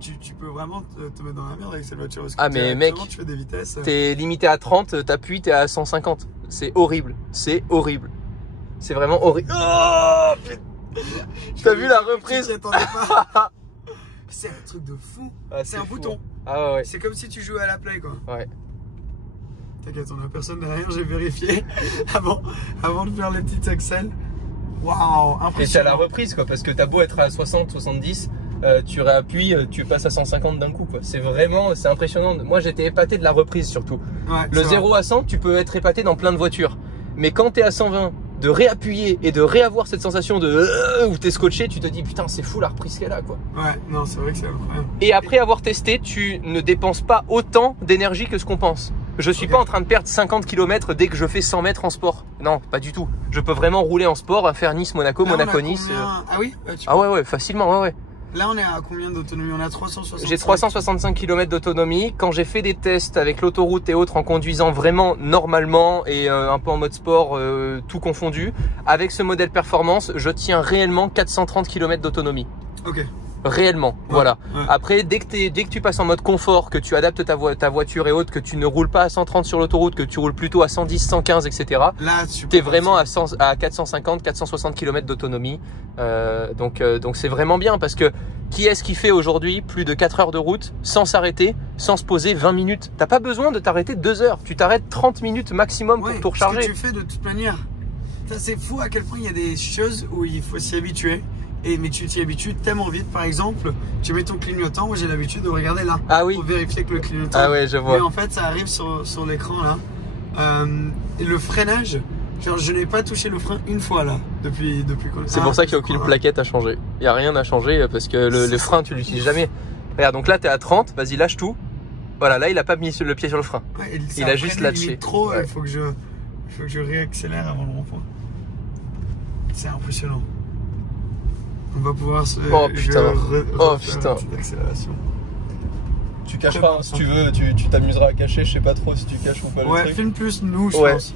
tu peux vraiment te mettre dans la merde avec cette voiture. Parce que Ah, mais mec, tu fais des vitesses. T'es limité à 30, t'appuies, t'es à 150. C'est horrible. C'est horrible. C'est vraiment horrible. Oh putain. T'as vu la reprise? Je t'y attendais pas. C'est un truc de fou. Ah, c'est un fou, bouton. hein. Ah ouais. C'est comme si tu jouais à la play quoi. Ouais. T'inquiète, on a personne derrière, j'ai vérifié avant de faire les petites accels. Waouh, Et c'est à impressionnant. la reprise quoi, parce que t'as beau être à 60, 70, tu réappuies, tu passes à 150 d'un coup quoi. C'est vraiment, c'est impressionnant. Moi j'étais épaté de la reprise surtout. Ouais, Le c'est 0 à 100, tu peux être épaté dans plein de voitures. Mais quand t'es à 120, de réappuyer et de réavoir cette sensation de où t'es scotché, tu te dis putain c'est fou la reprise qu'elle a quoi. vrai. Ouais, non, c'est vrai que c'est incroyable. Et après avoir testé, tu ne dépenses pas autant d'énergie que ce qu'on pense. Je suis Ok. pas en train de perdre 50 km dès que je fais 100 mètres en sport. Non, pas du tout. Je peux vraiment rouler en sport, à faire Nice-Monaco, Là, on a Monaco-Nice. combien Ah oui tu Ah ouais, facilement, ouais. Là, on est à combien d'autonomie? On a 360. J'ai 365 km d'autonomie. Quand j'ai fait des tests avec l'autoroute et autres en conduisant vraiment normalement et un peu en mode sport, tout confondu, avec ce modèle performance, je tiens réellement 430 km d'autonomie. Ok. Réellement, voilà. Ouais. Après, dès que tu passes en mode confort, que tu adaptes ta voiture et autres, que tu ne roules pas à 130 sur l'autoroute, que tu roules plutôt à 110, 115, etc. Là, tu T'es vraiment à 450, 460 km d'autonomie. Donc c'est vraiment bien parce que qui est-ce qui fait aujourd'hui plus de 4 heures de route sans s'arrêter, sans se poser 20 minutes? T'as pas besoin de t'arrêter 2 heures. Tu t'arrêtes 30 minutes maximum pour tout recharger. Ce que tu fais de toute manière. Ça, c'est fou à quel point il y a des choses où il faut s'y habituer. Mais tu t'y habitues tellement vite. Par exemple, tu mets ton clignotant. Moi, j'ai l'habitude de regarder là. Ah oui. Pour vérifier que le clignotant. Ah ouais, je vois. Mais en fait, ça arrive sur l'écran là. Et le freinage, genre, je n'ai pas touché le frein une fois là. Depuis qu'on C'est pour ça qu'il n'y a aucune plaquette à changer. Il n'y a rien à changer parce que le frein, tu l'utilises jamais. Regarde, donc là, tu es à 30. Vas-y, lâche tout. Voilà, là, il n'a pas mis le pied sur le frein. Ouais, Il a juste lâché. Trop, Ouais. il faut que je réaccélère avant le rond-point. C'est impressionnant. On va pouvoir se. Oh, putain. Oh, refaire putain. une petite accélération. Tu caches pas, hein, si tu veux, tu t'amuseras à cacher. Je sais pas trop si tu caches ou pas le Ouais, truc. filme plus nous, je Ouais. pense.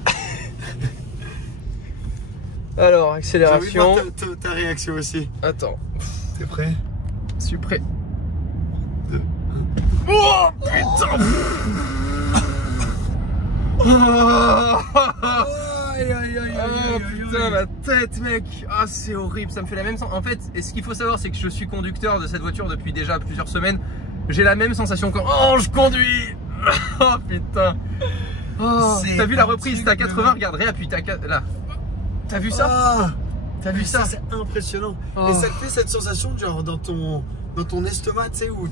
Alors, J'ai envie de accélération. voir ta réaction aussi. Attends, T'es prêt? je suis prêt. 2, 1. Oh putain. Aïe, aïe, aïe, Oh putain, la tête, mec. Ah, c'est horrible, ça me fait la même sensation. En fait, et ce qu'il faut savoir, c'est que je suis conducteur de cette voiture depuis déjà plusieurs semaines. J'ai la même sensation quand je conduis. Oh putain. Oh, t'as vu la reprise, t'as 80, regarde, réappuie, là. T'as vu ça? T'as vu ça? C'est impressionnant. Et ça te fait cette sensation genre dans ton estomac, tu sais, où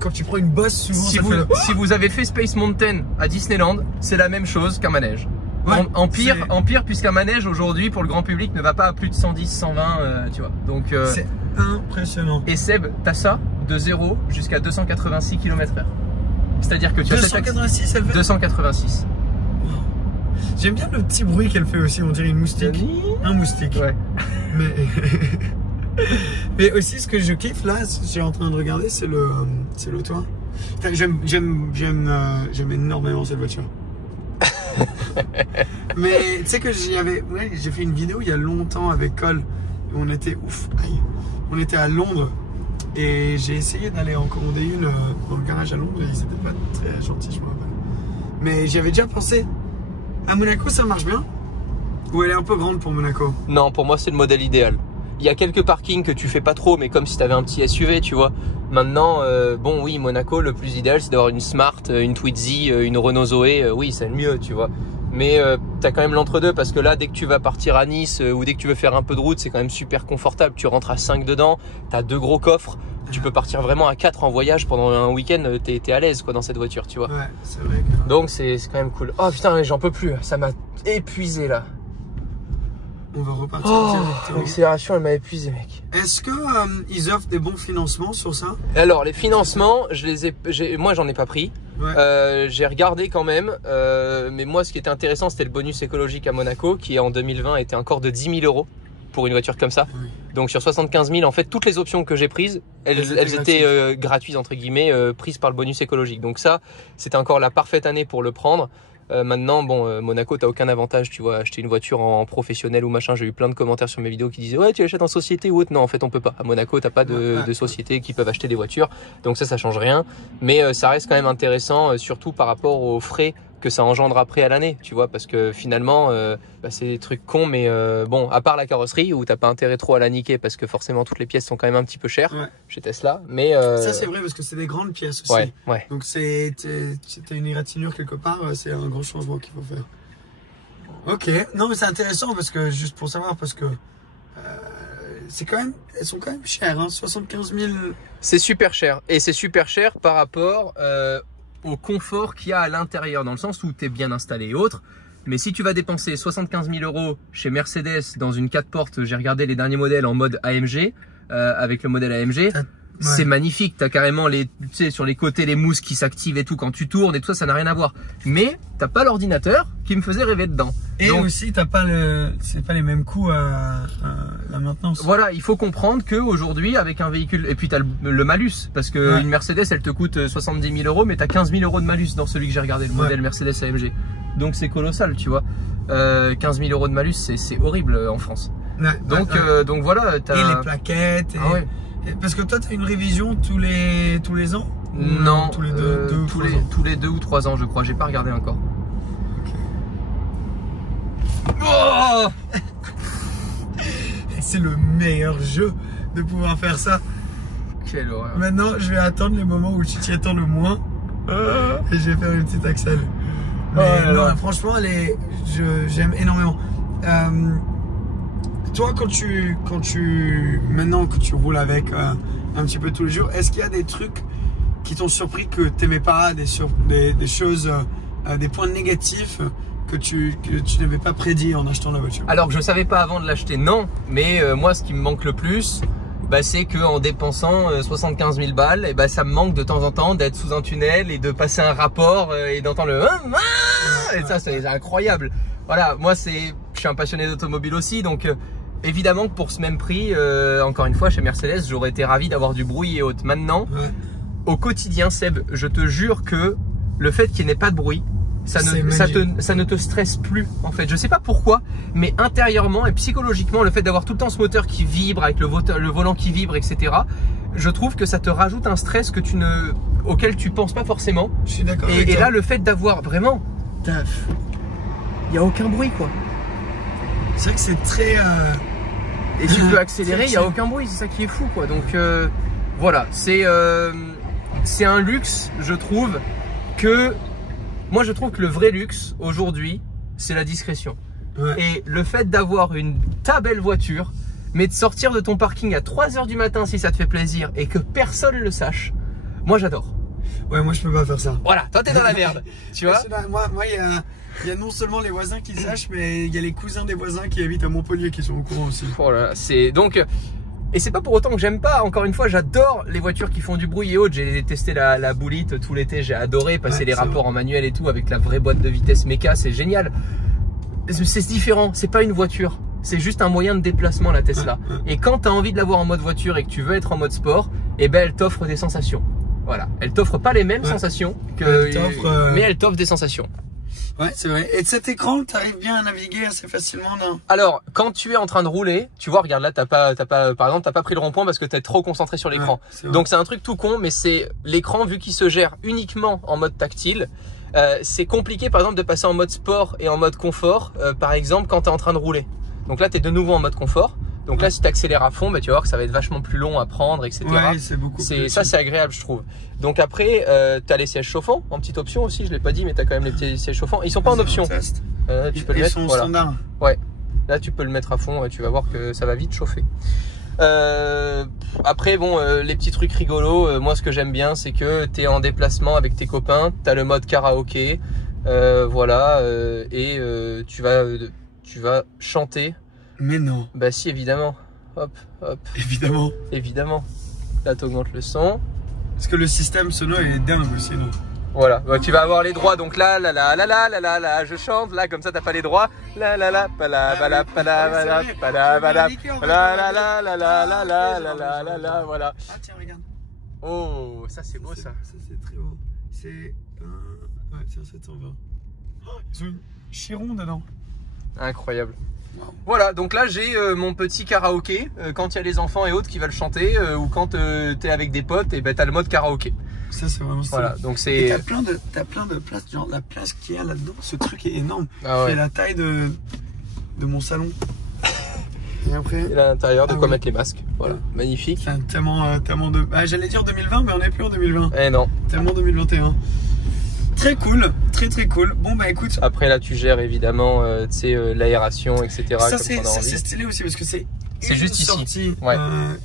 quand tu prends une bosse souvent. Si vous avez fait Space Mountain à Disneyland, c'est la même chose qu'un manège. Ouais, en pire, puisqu'un manège aujourd'hui pour le grand public ne va pas à plus de 110, 120, tu vois. Donc c'est impressionnant. Et Seb, t'as ça de 0 jusqu'à 286 km/h. C'est-à-dire que tu as 286, elle fait 286. Wow. J'aime bien le petit bruit qu'elle fait aussi, on dirait une moustique. Un moustique. Ouais. Mais aussi ce que je kiffe là, je suis en train de regarder, c'est le toit. Enfin, j'aime énormément cette voiture. Mais tu sais que j'ai fait une vidéo il y a longtemps avec Cole. On était on était à Londres et j'ai essayé d'aller en commander une dans le garage à Londres et ils étaient pas très gentils, je me rappelle. Mais j'y avais déjà pensé. À Monaco, ça marche bien? Ou elle est un peu grande pour Monaco? Non, pour moi c'est le modèle idéal. Il y a quelques parkings que tu fais pas trop, mais comme si tu avais un petit SUV, tu vois. Maintenant, bon oui, Monaco, le plus idéal, c'est d'avoir une Smart, une Twizy, une Renault Zoé. Oui, c'est le mieux, tu vois. Mais tu as quand même l'entre-deux, parce que là, dès que tu vas partir à Nice ou dès que tu veux faire un peu de route, c'est quand même super confortable. Tu rentres à 5 dedans, tu as 2 gros coffres. Tu peux partir vraiment à 4 en voyage pendant un week-end. T'es à l'aise quoi dans cette voiture, tu vois. Ouais, c'est vrai. Donc c'est quand même cool. Oh putain, j'en peux plus. Ça m'a épuisé là. On va repartir directement. L'accélération, elle m'a épuisé, mec. Est-ce que ils offrent des bons financements sur ça? Alors, les financements, moi, j'en ai pas pris. Ouais. J'ai regardé quand même. Mais moi, ce qui était intéressant, c'était le bonus écologique à Monaco, qui en 2020 était encore de 10 000 € pour une voiture comme ça. Oui. Donc, sur 75 000, en fait, toutes les options que j'ai prises, elles étaient gratuites, entre guillemets, prises par le bonus écologique. Donc ça, c'était encore la parfaite année pour le prendre. Maintenant, bon, Monaco, t'as aucun avantage, tu vois, acheter une voiture en professionnel ou machin. J'ai eu plein de commentaires sur mes vidéos qui disaient ouais, tu l'achètes en société ou autre. Non, en fait, on peut pas. À Monaco, t'as pas de sociétés qui peuvent acheter des voitures, donc ça change rien. Mais ça reste quand même intéressant, surtout par rapport aux frais que ça engendre après à l'année, tu vois, parce que finalement, c'est des trucs cons, mais bon, à part la carrosserie où t'as pas intérêt trop à la niquer parce que forcément toutes les pièces sont quand même un petit peu chères chez Tesla, mais ça c'est vrai parce que c'est des grandes pièces aussi. Ouais. Donc t'as une égratignure quelque part, c'est un gros changement qu'il faut faire. Ok, non mais c'est intéressant parce que juste pour savoir parce que c'est quand même, elles sont quand même chères, hein, 75 000. C'est super cher et c'est super cher par rapport au confort qu'il y a à l'intérieur, dans le sens où tu es bien installé et autres. Mais si tu vas dépenser 75 000 € chez Mercedes dans une 4 portes, j'ai regardé les derniers modèles en mode AMG, avec le modèle AMG, c'est magnifique. Tu as carrément tu sais, sur les côtés les mousses qui s'activent et tout quand tu tournes et tout ça, ça n'a rien à voir. Mais t'as pas l'ordinateur qui me faisait rêver dedans. Et donc, aussi, t'as pas c'est pas les mêmes coûts à la maintenance. Voilà, il faut comprendre qu'aujourd'hui, avec un véhicule, et puis tu as le malus, parce que une Mercedes, elle te coûte 70 000 €, mais tu as 15 000 € de malus dans celui que j'ai regardé, le modèle Mercedes AMG. Donc c'est colossal, tu vois. 15 000 € de malus, c'est horrible en France. Donc voilà. Et les plaquettes. Parce que toi, tu as une révision tous les ans? Non, tous les tous les 2 ou 3 ans, je crois. J'ai pas regardé encore. Oh c'est le meilleur jeu de pouvoir faire ça. Quelle horreur. Maintenant, je vais attendre les moments où tu t'y attends le moins. Et je vais faire une petite accel. Mais non, franchement, j'aime énormément. Toi, maintenant que tu roules avec un petit peu tous les jours, est-ce qu'il y a des trucs qui t'ont surpris que tu n'aimais pas, des choses, des points négatifs que tu n'avais pas prédit en achetant la voiture? Alors que je savais pas avant de l'acheter, non. Mais moi, ce qui me manque le plus, c'est qu'en dépensant 75 000 balles, et ça me manque de temps en temps d'être sous un tunnel et de passer un rapport et d'entendre le et ça, c'est incroyable. Voilà, moi, je suis un passionné d'automobile aussi, donc évidemment que pour ce même prix, encore une fois, chez Mercedes, j'aurais été ravi d'avoir du bruit et autres. Maintenant, au quotidien, Seb, je te jure que le fait qu'il n'y ait pas de bruit, ça ne te stresse plus en fait. Je sais pas pourquoi, mais intérieurement et psychologiquement, le fait d'avoir tout le temps ce moteur qui vibre avec le volant qui vibre, etc. je trouve que ça te rajoute un stress auquel tu penses pas forcément. Je suis d'accord. Et là, le fait d'avoir vraiment, il n'y a aucun bruit quoi. C'est vrai que c'est très. Et tu peux accélérer, il n'y a aucun bruit, c'est ça qui est fou quoi. Donc voilà, c'est un luxe, je trouve que. Moi, je trouve que le vrai luxe aujourd'hui, c'est la discrétion. Ouais. Et le fait d'avoir ta belle voiture, mais de sortir de ton parking à 3 h du matin si ça te fait plaisir et que personne le sache, moi j'adore. Ouais, moi je peux pas faire ça. Voilà, toi t'es dans la merde, tu vois. Moi, il y a non seulement les voisins qui sachent, mais il y a les cousins des voisins qui habitent à Montpellier qui sont au courant aussi. Voilà, c'est donc. Et c'est pas pour autant que j'aime pas, encore une fois, j'adore les voitures qui font du bruit et autres. J'ai testé la boulite tout l'été, j'ai adoré passer les rapports en manuel et tout avec la vraie boîte de vitesse méca, c'est génial. C'est différent, c'est pas une voiture, c'est juste un moyen de déplacement la Tesla. Et quand tu as envie de l'avoir en mode voiture et que tu veux être en mode sport, eh ben elle t'offre des sensations. Voilà, elle t'offre pas les mêmes sensations mais elle t'offre des sensations. Ouais, c'est vrai. Et de cet écran, tu arrives bien à naviguer assez facilement, non? Alors, quand tu es en train de rouler, tu vois, regarde là, par exemple, t'as pas pris le rond-point parce que t'es trop concentré sur l'écran. Donc c'est un truc tout con, mais c'est l'écran vu qu'il se gère uniquement en mode tactile. C'est compliqué, par exemple, de passer en mode sport et en mode confort, par exemple, quand tu es en train de rouler. Donc là, tu es de nouveau en mode confort. Donc là, si tu accélères à fond, bah, tu vas voir que ça va être vachement plus long à prendre, etc. Ouais, c'est beaucoup plus. Ça, c'est agréable, je trouve. Donc après, tu as les sièges chauffants en petite option aussi. Je l'ai pas dit, mais tu as quand même les petits sièges chauffants. Ils sont pas en option. Tu peux le mettre. Ils sont standards. Ouais. Là, tu peux le mettre à fond et tu vas voir que ça va vite chauffer. Après, bon, les petits trucs rigolos. Moi, ce que j'aime bien, c'est que tu es en déplacement avec tes copains. Tu as le mode karaoké. Voilà. Et tu vas chanter. Mais non. Bah si, évidemment. Hop, hop. Évidemment. Évidemment. Là, tu augmentes le son. Parce que le système sonore est dingue aussi, non? Voilà, bah, tu vas avoir les droits. Donc là, je chante. Là, comme ça, t'as pas les droits. Là, voilà. Ah tiens, regarde. Oh, ça c'est beau ça. Ça c'est très beau. C'est ouais, c'est un 720. Oh, ils ont une chiron dedans. Incroyable. Voilà, donc là j'ai mon petit karaoké quand il y a les enfants et autres qui veulent chanter ou quand t'es avec des potes, et ben t'as le mode karaoké. Ça c'est vraiment stylé. Voilà, donc c'est. T'as plein de places, genre la place qu'il y a là-dedans, ce truc est énorme. Ah ouais. C'est la taille de mon salon. Et après. Et là à l'intérieur, de quoi mettre les masques. Voilà, magnifique. Tellement de. Ah, j'allais dire 2020, mais on n'est plus en 2020. Eh non. Tellement 2021. Très cool, très cool. Bon bah écoute. Après là tu gères évidemment tu sais l'aération, etc. Ça c'est stylé aussi parce que c'est juste sortie, ouais.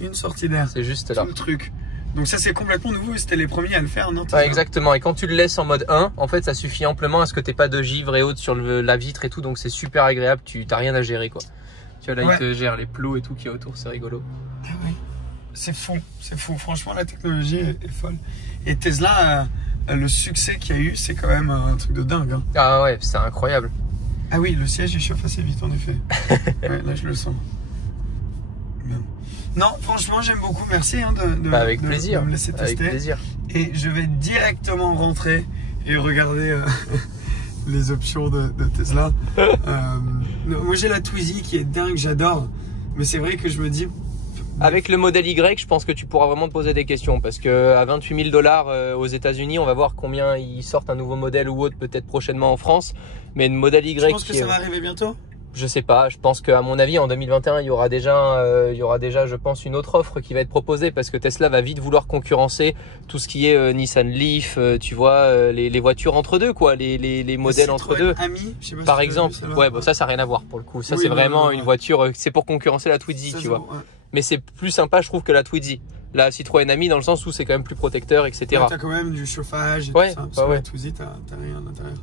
Une sortie d'air. C'est juste là. Tout le truc. Donc ça c'est complètement nouveau et c'était les premiers à le faire, non? Ouais, exactement. Et quand tu le laisses en mode 1, en fait ça suffit amplement à ce que t'aies pas de givre et autres sur la vitre et tout, donc c'est super agréable, tu t'as rien à gérer quoi. Tu vois là il te gère les plots et tout qui est autour, c'est rigolo. Ah oui. C'est fou. Franchement la technologie est folle. Et Tesla le succès qu'il y a eu, c'est quand même un truc de dingue. Hein. Ah ouais, c'est incroyable. Ah oui, le siège il chauffe assez vite en effet. Ouais, là je le sens. Bien. Non, franchement j'aime beaucoup, merci hein, avec plaisir. de me laisser tester. Avec plaisir. Et je vais directement rentrer et regarder les options de Tesla. Moi j'ai la Twizy qui est dingue, j'adore. Mais c'est vrai que je me dis... Avec le modèle Y, je pense que tu pourras vraiment te poser des questions parce que à 28 000 $ aux États-Unis, on va voir combien ils sortent un nouveau modèle ou autre peut-être prochainement en France. Mais le modèle Y, je pense que ça va arriver bientôt. Je sais pas. Je pense qu'à mon avis, en 2021, il y aura déjà, je pense, une autre offre qui va être proposée parce que Tesla va vite vouloir concurrencer tout ce qui est Nissan Leaf, tu vois, les voitures entre deux, quoi, les modèles entre deux. Ami, je sais pas par si exemple. Ouais, bon, ça n'a rien à voir pour le coup. Ça, oui, c'est vraiment une voiture. C'est pour concurrencer la Twizy, tu vois. Ouais. Mais c'est plus sympa, je trouve, que la Twizy. La Citroën Ami, dans le sens où c'est quand même plus protecteur, etc. Ouais, t'as quand même du chauffage et ouais, tout ça. Sur la Twizy, t'as rien à l'intérieur.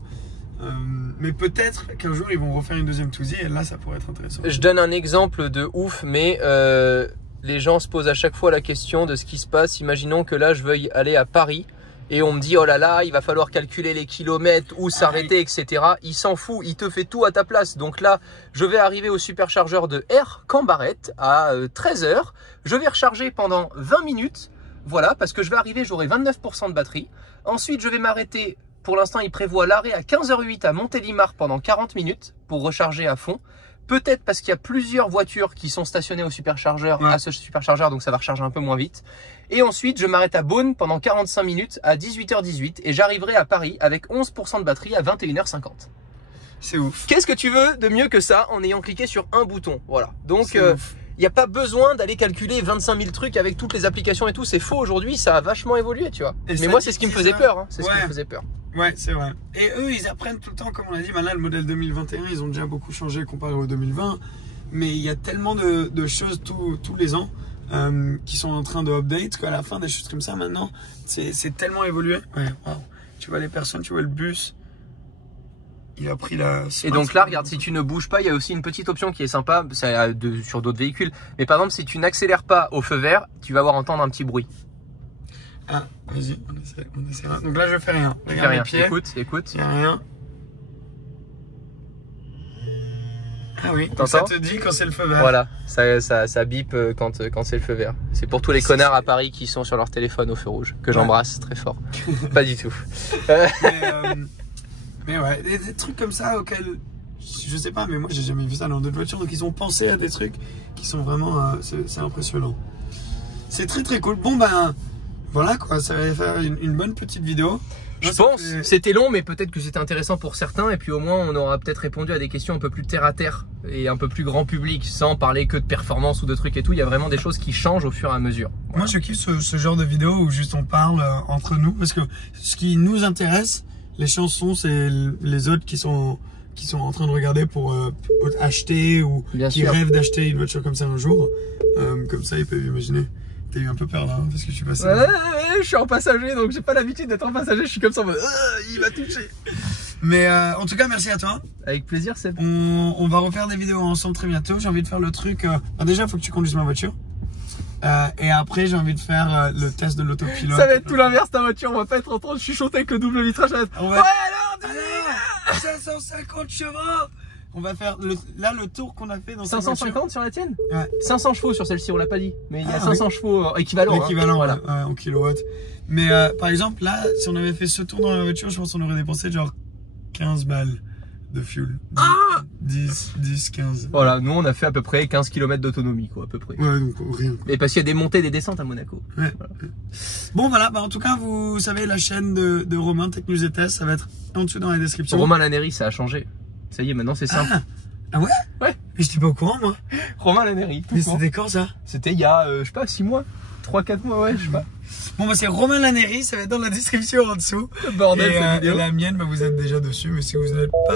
Mais peut-être qu'un jour ils vont refaire une deuxième Twizy et là ça pourrait être intéressant. Je donne un exemple de ouf, mais les gens se posent à chaque fois la question de ce qui se passe. Imaginons que là je veuille aller à Paris et on me dit oh là là, il va falloir calculer les kilomètres, où s'arrêter, etc. Il s'en fout, il te fait tout à ta place. Donc là, je vais arriver au superchargeur de Air Cambarette à 13 h. Je vais recharger pendant 20 minutes. Voilà, parce que je vais arriver, j'aurai 29% de batterie. Ensuite, je vais m'arrêter. Pour l'instant, il prévoit l'arrêt à 15 h 08 à Montélimar pendant 40 minutes pour recharger à fond. Peut-être parce qu'il y a plusieurs voitures qui sont stationnées au superchargeur, à ce superchargeur, donc ça va recharger un peu moins vite. Et ensuite, je m'arrête à Beaune pendant 45 minutes à 18h18 et j'arriverai à Paris avec 11% de batterie à 21h50. C'est ouf. Qu'est-ce que tu veux de mieux que ça en ayant cliqué sur un bouton? Voilà. Donc, il n'y a pas besoin d'aller calculer 25 000 trucs avec toutes les applications et tout. C'est faux aujourd'hui, ça a vachement évolué, tu vois. Mais moi, c'est ce qui me faisait peur. Hein. C'est ce qui me faisait peur. Ouais, c'est vrai. Et eux, ils apprennent tout le temps, comme on a dit. Là, le modèle 2021, ils ont déjà beaucoup changé comparé au 2020. Mais il y a tellement de choses tous les ans qui sont en train de update qu'à la fin, des choses comme ça, maintenant, c'est tellement évolué. Ouais, wow. Tu vois les personnes, tu vois le bus. Il a pris la... Et donc là, regarde, si tu ne bouges pas, il y a aussi une petite option qui est sympa sur d'autres véhicules. Mais par exemple, si tu n'accélères pas au feu vert, tu vas entendre un petit bruit. Ah, vas-y, on essaiera. Donc là, je fais rien. Regarde mes pieds. Écoute. Il n'y a rien. Ah oui, donc ça te dit quand c'est le feu vert. Voilà, ça bip quand c'est le feu vert. C'est pour tous les connards à Paris qui sont sur leur téléphone au feu rouge, que j'embrasse très fort. Pas du tout. Mais ouais, des trucs comme ça auxquels, je sais pas, mais moi j'ai jamais vu ça dans d'autres voitures. Donc ils ont pensé à des trucs qui sont vraiment, c'est impressionnant. C'est très très cool. Bon ben, voilà quoi, ça va faire une bonne petite vidéo. Je pense, c'était long, mais peut-être que c'était intéressant pour certains. Et puis au moins, on aura peut-être répondu à des questions un peu plus terre à terre et un peu plus grand public, sans parler que de performance ou de trucs et tout. Il y a vraiment des choses qui changent au fur et à mesure. Voilà. Moi je kiffe ce genre de vidéo où juste on parle entre nous, parce que ce qui nous intéresse, les chansons, c'est les autres qui sont en train de regarder pour acheter ou qui rêvent d'acheter une voiture comme ça un jour. Comme ça, ils peuvent imaginer. T'as eu un peu peur là, hein, parce que je suis passé. Je suis en passager, donc j'ai pas l'habitude d'être en passager. Je suis comme ça en mode il va toucher. Mais en tout cas, merci à toi. Avec plaisir, Seb. On va refaire des vidéos ensemble très bientôt. J'ai envie de faire le truc. Déjà, il faut que tu conduises ma voiture. Et après, j'ai envie de faire le test de l'autopilote. Ça va être tout l'inverse, ta voiture. On va pas être en train de chuchoter avec le double vitrage. Ouais, alors 550 chevaux. On va faire le tour qu'on a fait dans 550 sur la tienne. Ouais. 500 chevaux sur celle-ci, on l'a pas dit. Mais il y a 500 chevaux équivalent. L'équivalent, voilà. En kilowatts. Mais par exemple, là, si on avait fait ce tour dans la voiture, je pense qu'on aurait dépensé genre 15 balles de fuel. 10, 15. Voilà, nous on a fait à peu près 15 km d'autonomie, quoi, à peu près. Ouais, donc rien. Et parce qu'il y a des montées et des descentes à Monaco. Ouais. Voilà. Bon, voilà, en tout cas, vous savez, la chaîne de Romain, Tech News et Test, ça va être en dessous dans la description. Romain Laneri, ça a changé. Ça y est, maintenant c'est simple. Ah ouais? Ouais. Mais j'étais pas au courant, moi. Romain Laneri. Mais c'était quand ça? C'était il y a, je sais pas, 6 mois. 3-4 mois, ouais, je sais pas. Bon, c'est Romain Laneri, ça va être dans la description en dessous. Bordel, et la mienne, vous êtes déjà dessus, mais si vous n'êtes pas